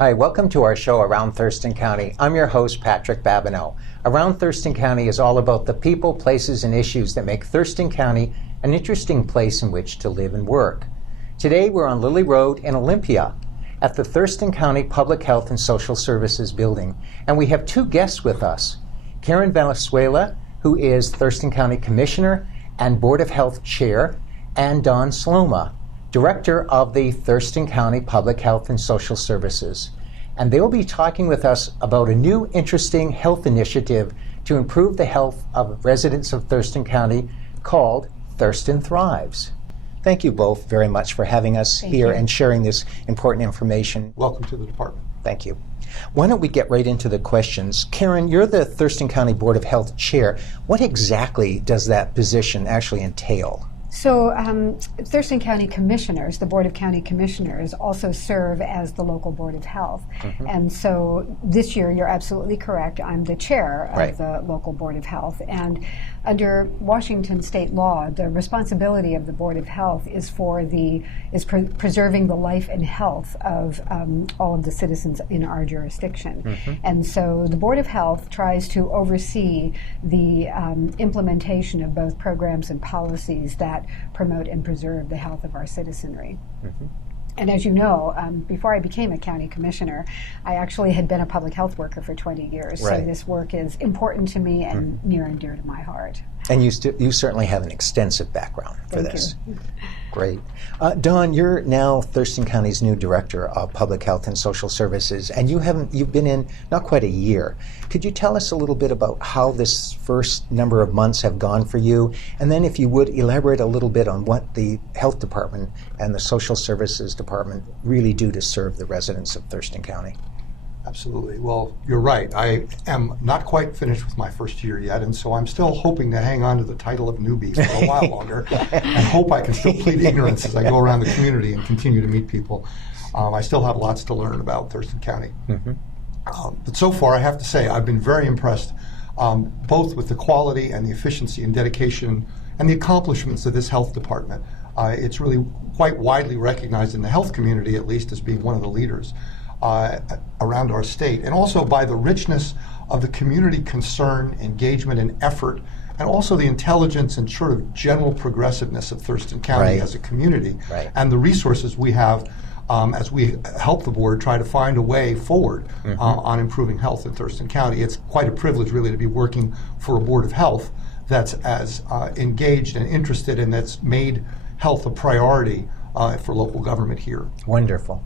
Hi, welcome to our show Around Thurston County. I'm your host, Patrick Babineau. Around Thurston County is all about the people, places, and issues that make Thurston County an interesting place in which to live and work. Today, we're on Lilly Road in Olympia at the Thurston County Public Health and Social Services Building. And we have two guests with us. Karen Valenzuela, who is Thurston County Commissioner and Board of Health Chair, and Don Sloma, Director of the Thurston County Public Health and Social Services. And they will be talking with us about a new interesting health initiative to improve the health of residents of Thurston County called Thurston Thrives. Thank you both very much for having us here and sharing this important information. Welcome to the department. Thank you. Why don't we get right into the questions? Karen, you're the Thurston County Board of Health Chair. What exactly does that position actually entail? So Thurston County Commissioners, the Board of County Commissioners, also serve as the local Board of Health. Mm-hmm. And so this year, you're absolutely correct, I'm the chair of the local Board of Health. And under Washington state law, the responsibility of the Board of Health is preserving the life and health of all of the citizens in our jurisdiction. Mm-hmm. And so the Board of Health tries to oversee the implementation of both programs and policies that promote and preserve the health of our citizenry. Mm-hmm. And as you know, before I became a county commissioner, I actually had been a public health worker for 20 years. Right. So this work is important to me and near and dear to my heart. And you certainly have an extensive background for this. Thank you. Great. Dawn, you're now Thurston County's new Director of Public Health and Social Services, and you've been in not quite a year. Could you tell us a little bit about how this first number of months have gone for you? And then if you would elaborate a little bit on what the Health Department and the Social Services Department really do to serve the residents of Thurston County. Absolutely. Well, you're right. I am not quite finished with my first year yet, and so I'm still hoping to hang on to the title of newbie for a while longer and hope I can still plead ignorance as I go around the community and continue to meet people. I still have lots to learn about Thurston County. Mm-hmm. But so far, I have to say, I've been very impressed both with the quality and the efficiency and dedication and the accomplishments of this health department. It's really quite widely recognized in the health community, at least, as being one of the leaders around our state, and also by the richness of the community concern, engagement, and effort, and also the intelligence and sort of general progressiveness of Thurston County as a community, and the resources we have as we help the board try to find a way forward on improving health in Thurston County. It's quite a privilege, really, to be working for a Board of Health that's as engaged and interested and that's made health a priority for local government here. Wonderful.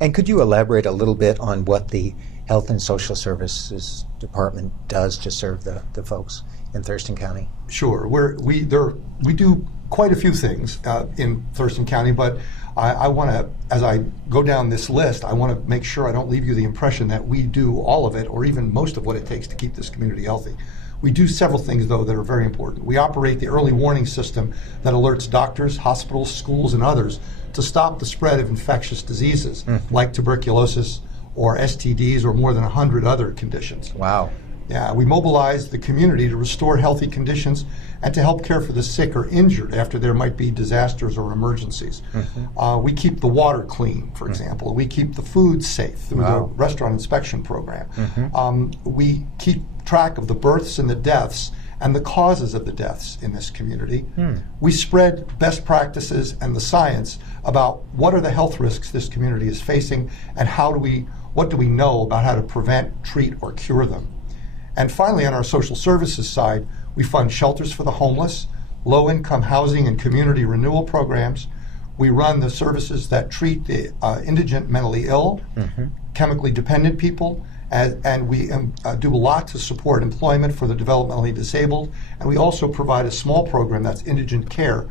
And could you elaborate a little bit on what the Health and Social Services Department does to serve the folks in Thurston County? Sure. We do quite a few things in Thurston County, but I want to, as I go down this list, I want to make sure I don't leave you the impression that we do all of it or even most of what it takes to keep this community healthy. We do several things, though, that are very important. We operate the early warning system that alerts doctors, hospitals, schools, and others to stop the spread of infectious diseases like tuberculosis or STDs or more than 100 other conditions. Wow. Yeah, we mobilize the community to restore healthy conditions and to help care for the sick or injured after there might be disasters or emergencies. Mm-hmm. We keep the water clean, for example. We keep the food safe through the restaurant inspection program. Mm-hmm. We keep track of the births and the deaths and the causes of the deaths in this community. We spread best practices and the science about what are the health risks this community is facing and what do we know about how to prevent, treat, or cure them. And finally, on our social services side, we fund shelters for the homeless, low-income housing and community renewal programs. We run the services that treat the indigent, mentally ill, chemically dependent people, and we do a lot to support employment for the developmentally disabled. And we also provide a small program that's indigent care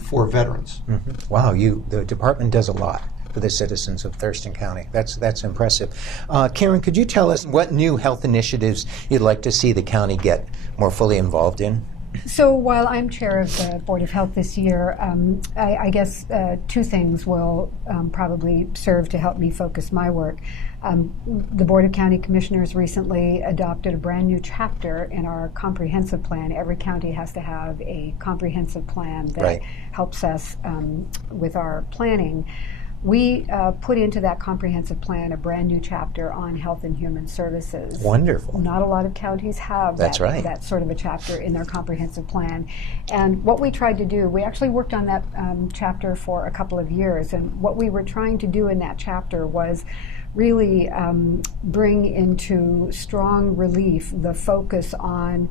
for veterans. Mm-hmm. Wow, the department does a lot for the citizens of Thurston County. That's impressive. Karen, could you tell us what new health initiatives you'd like to see the county get more fully involved in? So while I'm chair of the Board of Health this year, I guess two things will probably serve to help me focus my work. The Board of County Commissioners recently adopted a brand new chapter in our comprehensive plan. Every county has to have a comprehensive plan that helps us with our planning. we put into that comprehensive plan a brand new chapter on health and human services. Wonderful. Not a lot of counties have that sort of a chapter in their comprehensive plan. And what we tried to do, we actually worked on that chapter for a couple of years, and what we were trying to do in that chapter was really bring into strong relief the focus on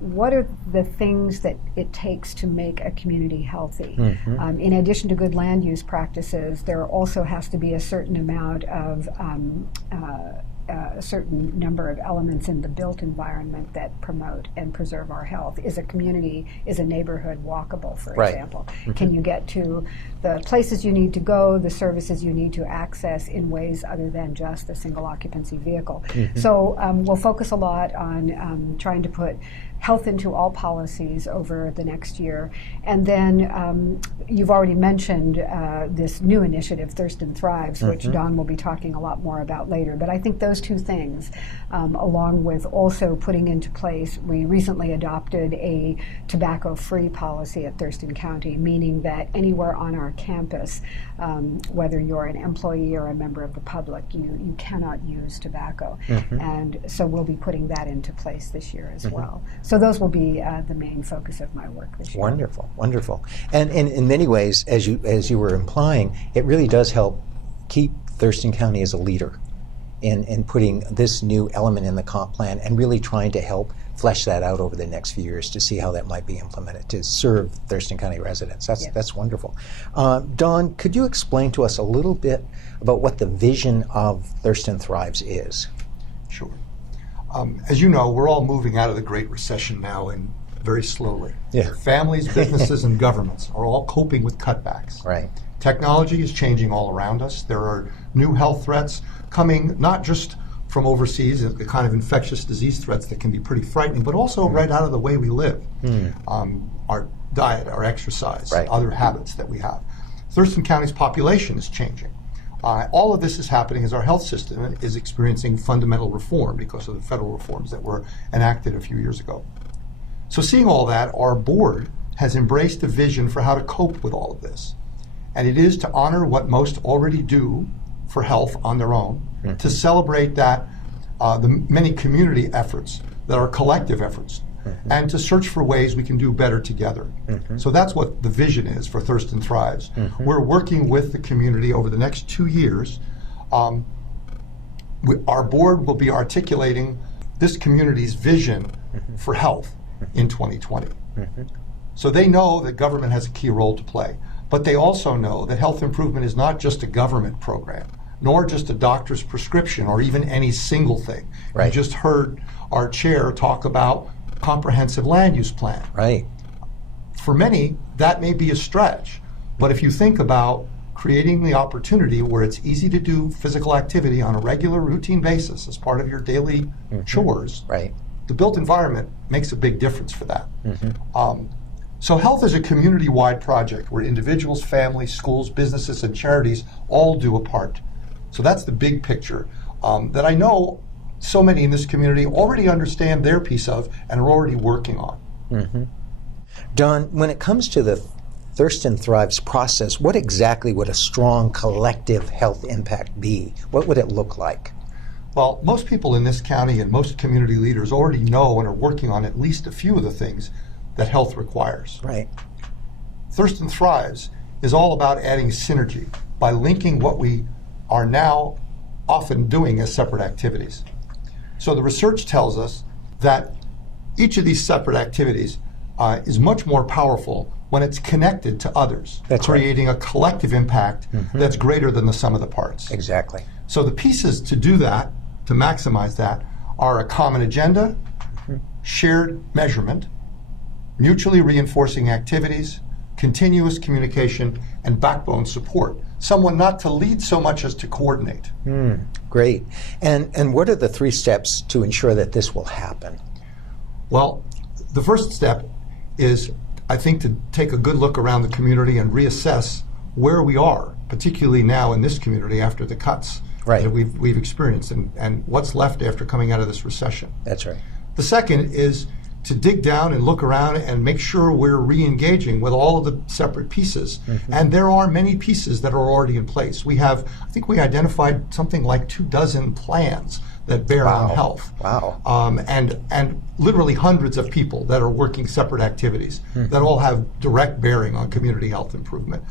what are the things that it takes to make a community healthy. In addition to good land use practices, there also has to be a certain amount of a certain number of elements in the built environment that promote and preserve our health. Is a community, is a neighborhood walkable, for example? Can you get to the places you need to go, the services you need to access in ways other than just a single occupancy vehicle? So we'll focus a lot on trying to put health into all policies over the next year. And then you've already mentioned this new initiative, Thurston Thrives, which Don will be talking a lot more about later. But I think those two things, along with also putting into place, we recently adopted a tobacco-free policy at Thurston County, meaning that anywhere on our campus, whether you're an employee or a member of the public, you cannot use tobacco. And so we'll be putting that into place this year as well. So those will be the main focus of my work this year. Wonderful, wonderful. And in many ways, as you were implying, it really does help keep Thurston County as a leader in putting this new element in the comp plan and really trying to help flesh that out over the next few years to see how that might be implemented to serve Thurston County residents. That's wonderful. Dawn, could you explain to us a little bit about what the vision of Thurston Thrives is? Sure. As you know, we're all moving out of the Great Recession now, and very slowly. Families, businesses, and governments are all coping with cutbacks. Right. Technology is changing all around us. There are new health threats coming not just from overseas, the kind of infectious disease threats that can be pretty frightening, but also right out of the way we live. Our diet, our exercise, other habits that we have. Thurston County's population is changing. All of this is happening as our health system is experiencing fundamental reform because of the federal reforms that were enacted a few years ago. So seeing all that, our board has embraced a vision for how to cope with all of this. And it is to honor what most already do for health on their own, to celebrate that the many community efforts that are collective efforts, and to search for ways we can do better together. So that's what the vision is for Thurston Thrives. We're working with the community over the next 2 years. Our board will be articulating this community's vision for health in 2020. So they know that government has a key role to play, but they also know that health improvement is not just a government program, nor just a doctor's prescription or even any single thing. You just heard our chair talk about comprehensive land use plan. For many, that may be a stretch, but if you think about creating the opportunity where it's easy to do physical activity on a regular routine basis as part of your daily chores, the built environment makes a big difference for that. So health is a community-wide project where individuals, families, schools, businesses, and charities all do a part. So that's the big picture that I know so many in this community already understand their piece of and are already working on. Don, when it comes to the Thurston Thrives process, what exactly would a strong collective health impact be? What would it look like? Well, most people in this county and most community leaders already know and are working on at least a few of the things that health requires. Thurston Thrives is all about adding synergy by linking what we are now often doing as separate activities. So the research tells us that each of these separate activities is much more powerful when it's connected to others, creating a collective impact that's greater than the sum of the parts. Exactly. So the pieces to do that, to maximize that, are a common agenda, shared measurement, mutually reinforcing activities, continuous communication, and backbone support. Someone not to lead so much as to coordinate. Great. And what are the 3 steps to ensure that this will happen? Well, the first step is, I think, to take a good look around the community and reassess where we are, particularly now in this community after the cuts that we've experienced and what's left after coming out of this recession. That's right. The second is to dig down and look around and make sure we're re-engaging with all of the separate pieces. And there are many pieces that are already in place. I think we identified something like 24 plans that bear on health. And literally hundreds of people that are working separate activities that all have direct bearing on community health improvement.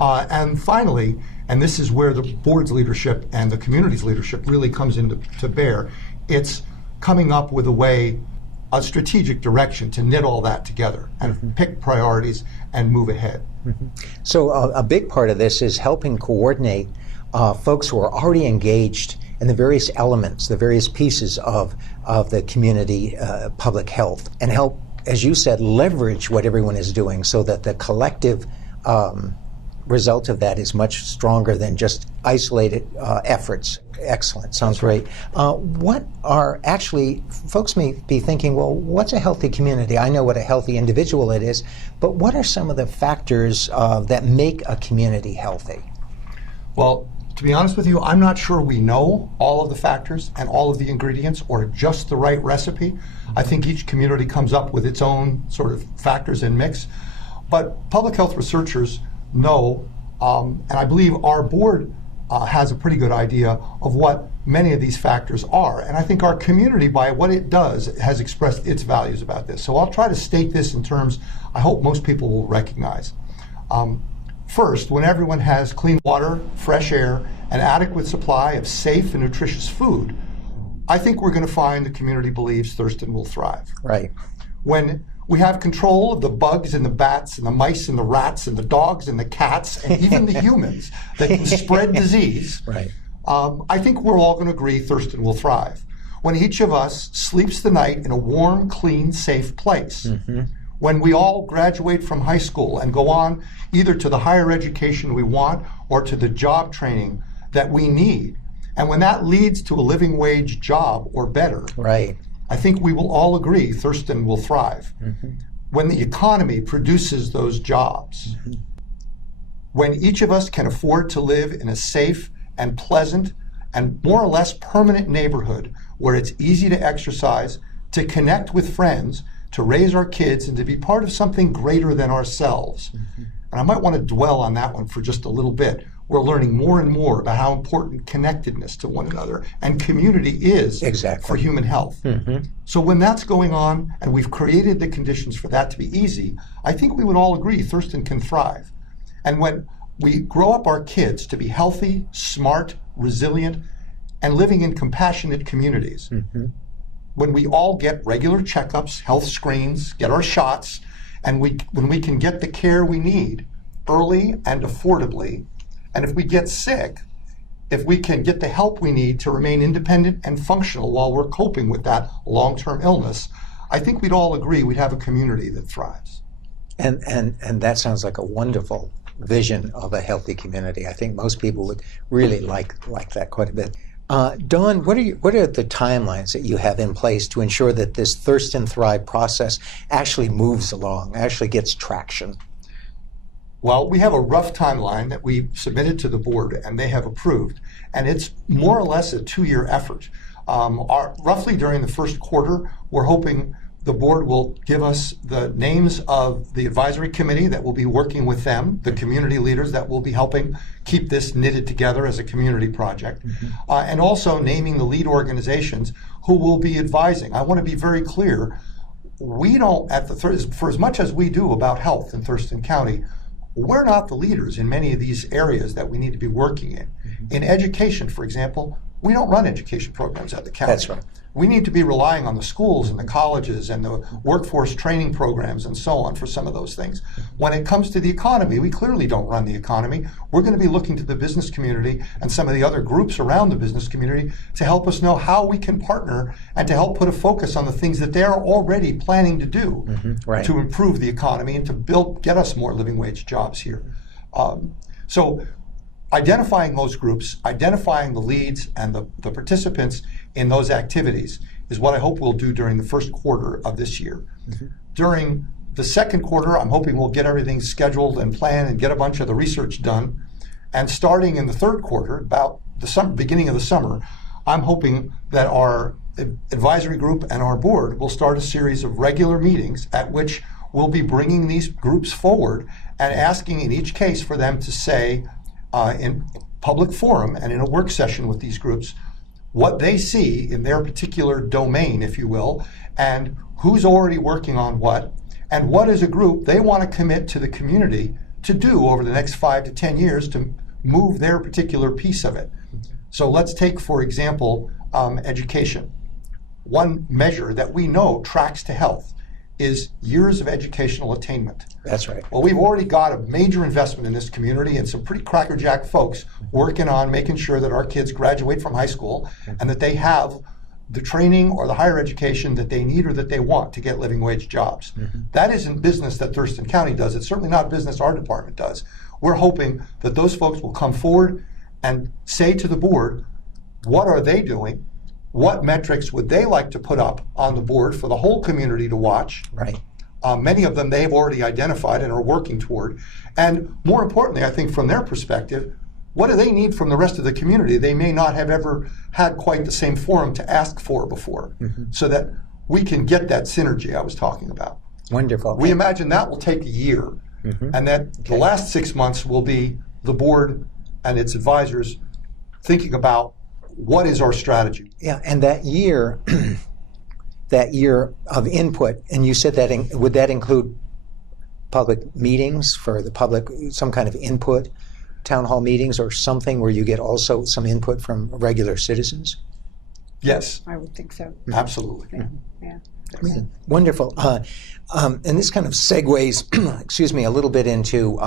And finally, and this is where the board's leadership and the community's leadership really comes into bear, it's coming up with a strategic direction to knit all that together and pick priorities and move ahead. So a big part of this is helping coordinate folks who are already engaged in the various elements, the various pieces of the community public health, and help, as you said, leverage what everyone is doing so that the collective result of that is much stronger than just isolated efforts. Excellent. Sounds great. What are actually, folks may be thinking, well, what's a healthy community? I know what a healthy individual it is, but what are some of the factors that make a community healthy? Well, to be honest with you, I'm not sure we know all of the factors and all of the ingredients or just the right recipe. I think each community comes up with its own sort of factors and mix. But public health researchers know, and I believe our board has a pretty good idea of what many of these factors are. And I think our community, by what it does, has expressed its values about this. So I'll try to state this in terms I hope most people will recognize. First, when everyone has clean water, fresh air, an adequate supply of safe and nutritious food, I think we're going to find the community believes Thurston will thrive. Right. When we have control of the bugs and the bats and the mice and the rats and the dogs and the cats and even the humans that can spread disease, right. I think we're all going to agree Thurston will thrive. When each of us sleeps the night in a warm, clean, safe place. When we all graduate from high school and go on either to the higher education we want or to the job training that we need. And when that leads to a living wage job or better, right. I think we will all agree Thurston will thrive. When the economy produces those jobs, when each of us can afford to live in a safe and pleasant and more or less permanent neighborhood where it's easy to exercise, to connect with friends, to raise our kids, and to be part of something greater than ourselves. And I might want to dwell on that one for just a little bit. We're learning more and more about how important connectedness to one another and community is for human health. So when that's going on and we've created the conditions for that to be easy, I think we would all agree Thurston can thrive. And when we grow up our kids to be healthy, smart, resilient, and living in compassionate communities, when we all get regular checkups, health screens, get our shots, and when we can get the care we need early and affordably, and if we get sick, if we can get the help we need to remain independent and functional while we're coping with that long-term illness, I think we'd all agree we'd have a community that thrives. And that sounds like a wonderful vision of a healthy community. I think most people would really like that quite a bit. Dawn, what are the timelines that you have in place to ensure that this Thurston Thrive process actually moves along, actually gets traction? Well, we have a rough timeline that we submitted to the board and they have approved, and it's more or less a 2-year effort. Roughly during the first quarter, we're hoping the board will give us the names of the advisory committee that will be working with them, the community leaders that will be helping keep this knitted together as a community project, and also naming the lead organizations who will be advising. I want to be very clear, we don't, for as much as we do about health in Thurston County, we're not the leaders in many of these areas that we need to be working in. In education, for example, we don't run education programs at the county. That's right. We need to be relying on the schools and the colleges and the workforce training programs and so on for some of those things. When it comes to the economy, we clearly don't run the economy. We're going to be looking to the business community and some of the other groups around the business community to help us know how we can partner and to help put a focus on the things that they're already planning to do to improve the economy and to get us more living wage jobs here. So identifying those groups, identifying the leads and the participants in those activities is what I hope we'll do during the first quarter of this year. During the second quarter, I'm hoping we'll get everything scheduled and planned and get a bunch of the research done. And starting in the third quarter, about the beginning of the summer, I'm hoping that our advisory group and our board will start a series of regular meetings at which we'll be bringing these groups forward and asking in each case for them to say in public forum and in a work session with these groups what they see in their particular domain, if you will, and who's already working on what, and what as a group they want to commit to the community to do over the next 5 to 10 years to move their particular piece of it. So let's take, for example, education. One measure that we know tracks to health is years of educational attainment. That's right. Well, we've already got a major investment in this community and some pretty crackerjack folks working on making sure that our kids graduate from high school and that they have the training or the higher education that they need or that they want to get living wage jobs. That isn't business that Thurston County does. It's certainly not business our department does. We're hoping that those folks will come forward and say to the board, what are they doing? What metrics would they like to put up on the board for the whole community to watch? Right. Many of them they've already identified and are working toward. And more importantly, I think from their perspective, what do they need from the rest of the community they may not have ever had quite the same forum to ask for before, so that we can get that synergy I was talking about. Wonderful. We imagine that will take a year, and that the last 6 months will be the board and its advisors thinking about what is our strategy. Yeah, and that year, that year of input, and you said that would that include public meetings for the public, some kind of input, town hall meetings or something where you get also some input from regular citizens? Yes, I would think so. absolutely. Yeah. Wonderful. And this kind of segues, excuse me, a little bit into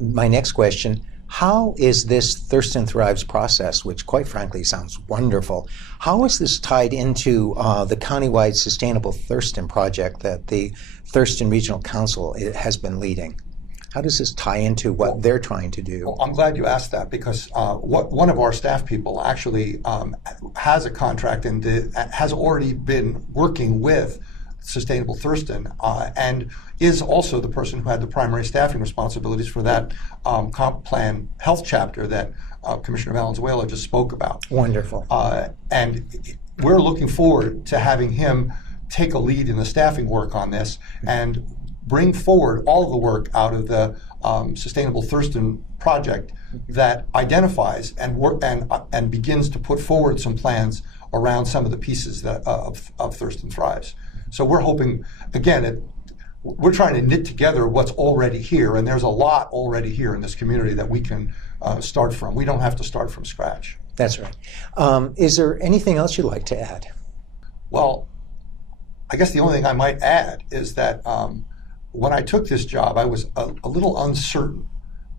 my next question. How is this Thurston Thrives process, which quite frankly sounds wonderful, how is this tied into the countywide Sustainable Thurston project that the Thurston Regional Council has been leading? How does this tie into what they're trying to do? Well, I'm glad you asked that because one of our staff people actually has a contract and has already been working with Sustainable Thurston and is also the person who had the primary staffing responsibilities for that comp plan health chapter that Commissioner Valenzuela just spoke about. Wonderful. And we're looking forward to having him take a lead in the staffing work on this and bring forward all of the work out of the Sustainable Thurston project that identifies and begins to put forward some plans around some of the pieces that, of Thurston Thrives. So we're hoping, again, we're trying to knit together what's already here, and there's a lot already here in this community that we can start from. We don't have to start from scratch. That's right. Is there anything else you'd like to add? Well, I guess the only thing I might add is that when I took this job, I was a little uncertain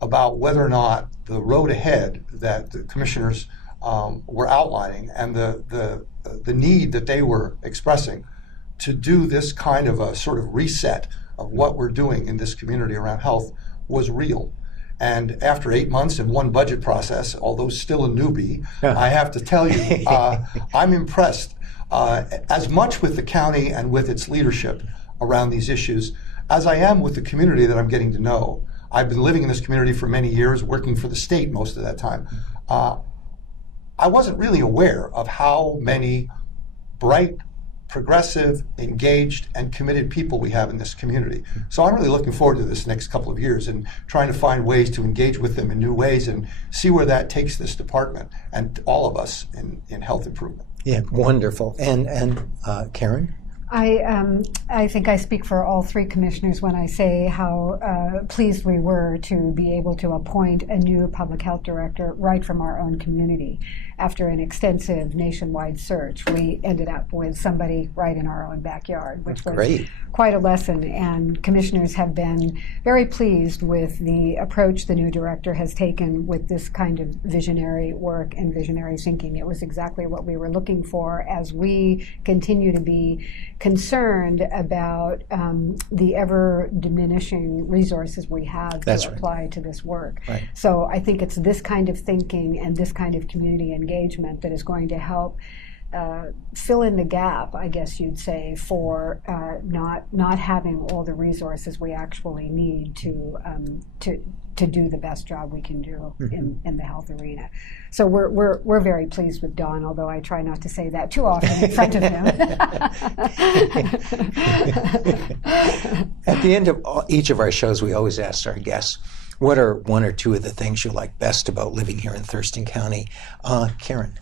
about whether or not the road ahead that the commissioners were outlining and the need that they were expressing to do this kind of a sort of reset of what we're doing in this community around health was real. And after 8 months and one budget process, although still a newbie, I have to tell you, I'm impressed as much with the county and with its leadership around these issues as I am with the community that I'm getting to know. I've been living in this community for many years, working for the state most of that time. I wasn't really aware of how many bright, progressive, engaged, and committed people we have in this community. So I'm really looking forward to this next couple of years and trying to find ways to engage with them in new ways and see where that takes this department and all of us in health improvement. Yeah, wonderful. And Karen? I think I speak for all three commissioners when I say how pleased we were to be able to appoint a new public health director right from our own community. After an extensive nationwide search, we ended up with somebody right in our own backyard, which was great. Quite a lesson. And commissioners have been very pleased with the approach the new director has taken with this kind of visionary work and visionary thinking. It was exactly what we were looking for as we continue to be concerned about the ever diminishing resources we have to apply to this work. Right. So I think it's this kind of thinking and this kind of community engagement that is going to help fill in the gap, I guess you'd say, for not having all the resources we actually need to do the best job we can do in the health arena. So we're very pleased with Don, although I try not to say that too often in front of him. At the end of each of our shows, we always ask our guests, what are one or two of the things you like best about living here in Thurston County? Karen.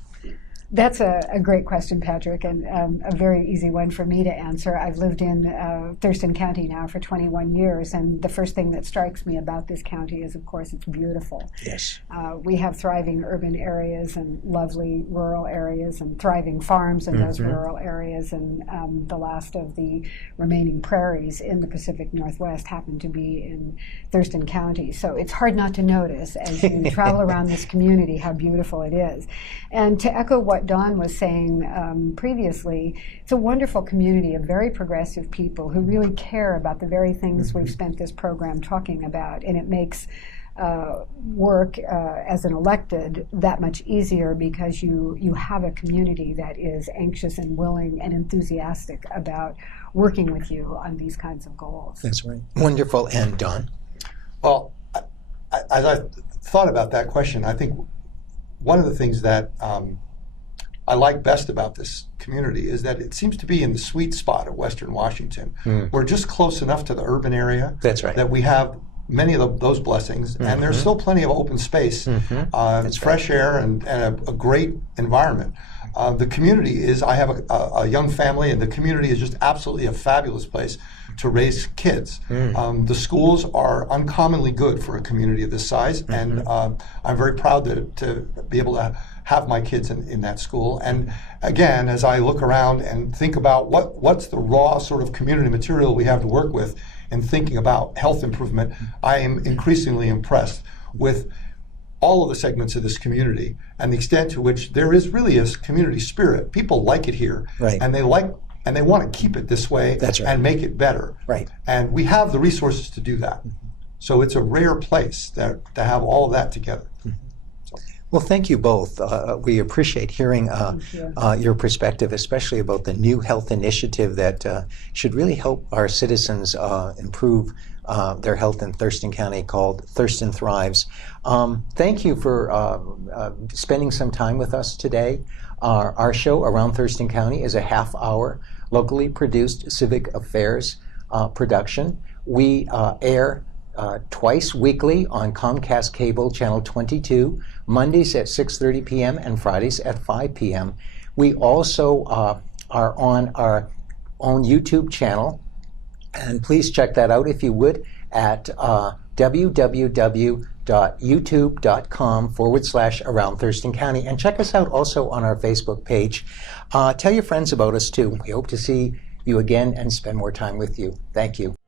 That's a great question, Patrick, and a very easy one for me to answer. I've lived in Thurston County now for 21 years, and the first thing that strikes me about this county is, of course, it's beautiful. Yes. We have thriving urban areas and lovely rural areas and thriving farms in those rural areas, and the last of the remaining prairies in the Pacific Northwest happen to be in Thurston County. So it's hard not to notice as you travel around this community how beautiful it is. And to echo what Don was saying previously, it's a wonderful community of very progressive people who really care about the very things we've spent this program talking about, and it makes work as an elected that much easier because you have a community that is anxious and willing and enthusiastic about working with you on these kinds of goals. That's right. Wonderful. And Don? Well, as I thought about that question, I think one of the things that I like best about this community is that it seems to be in the sweet spot of Western Washington. We're just close enough to the urban area. That's right. That we have many of those blessings, and there's still plenty of open space, fresh air, and a great environment. The community is, I have a young family, and the community is just absolutely a fabulous place to raise kids. The schools are uncommonly good for a community of this size, and I'm very proud to be able to have my kids in that school. And again, as I look around and think about what's the raw sort of community material we have to work with in thinking about health improvement, I am increasingly impressed with all of the segments of this community and the extent to which there is really a community spirit. People like it here, right. and they want to keep it this way. That's right. And make it better. Right. And we have the resources to do that. So it's a rare place to have all of that together. Well, thank you both. We appreciate hearing your perspective, especially about the new health initiative that should really help our citizens improve their health in Thurston County, called Thurston Thrives. Thank you for spending some time with us today. Our show, Around Thurston County, is a half-hour, locally produced civic affairs production. We air twice weekly on Comcast Cable Channel 22, Mondays at 6:30 p.m. and Fridays at 5 p.m. We also are on our own YouTube channel, and please check that out if you would at www.youtube.com/Around Thurston County, and check us out also on our Facebook page. Tell your friends about us too. We hope to see you again and spend more time with you. Thank you.